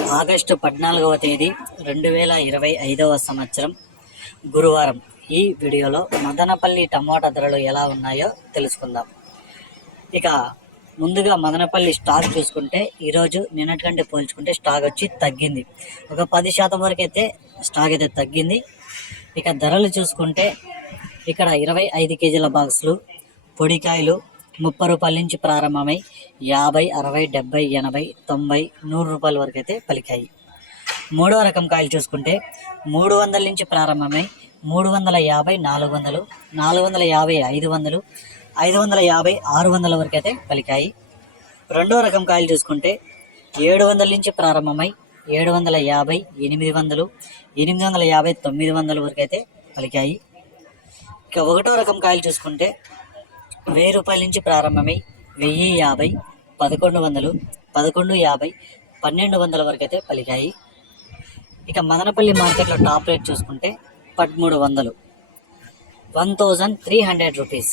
August పద్నాలుగవ తేదీ రెండు వేల ఇరవై ఐదవ సంవత్సరం గురువారం. ఈ వీడియోలో మదనపల్లి టమాటా ధరలు ఎలా ఉన్నాయో తెలుసుకుందాం. ఇక ముందుగా మదనపల్లి స్టాక్ చూసుకుంటే ఈరోజు నిన్నటి కంటే పోల్చుకుంటే స్టాక్ వచ్చి తగ్గింది. ఒక పది శాతం వరకు అయితే స్టాక్ అయితే తగ్గింది. ఇక ధరలు చూసుకుంటే ఇక్కడ ఇరవై ఐదు కేజీల బాక్సులు పొడికాయలు ముప్పై రూపాయల నుంచి ప్రారంభమై యాభై అరవై డెబ్బై ఎనభై తొంభై నూరు రూపాయల వరకు అయితే పలికాయి. మూడవ రకం కాయలు చూసుకుంటే మూడు వందల నుంచి ప్రారంభమై మూడు వందల యాభై నాలుగు వందలు నాలుగు వందల యాభై ఐదు వందలు ఐదు వందల యాభై ఆరు వందల వరకు అయితే పలికాయి. రెండవ రకం కాయలు చూసుకుంటే ఏడు వందల నుంచి ప్రారంభమై ఏడు వందల యాభై ఎనిమిది వందలు ఎనిమిది వందల యాభై తొమ్మిది వందల వరకు అయితే పలికాయి. ఇక ఒకటో రకం కాయలు చూసుకుంటే వెయ్యి రూపాయల నుంచి ప్రారంభమై వెయ్యి యాభై పదకొండు వందలు పదకొండు యాభై పన్నెండు వందల వరకు అయితే పలికాయి. ఇక మదనపల్లి మార్కెట్లో టాప్ రేట్ చూసుకుంటే పదమూడు వందలు. One thousand three hundred rupees.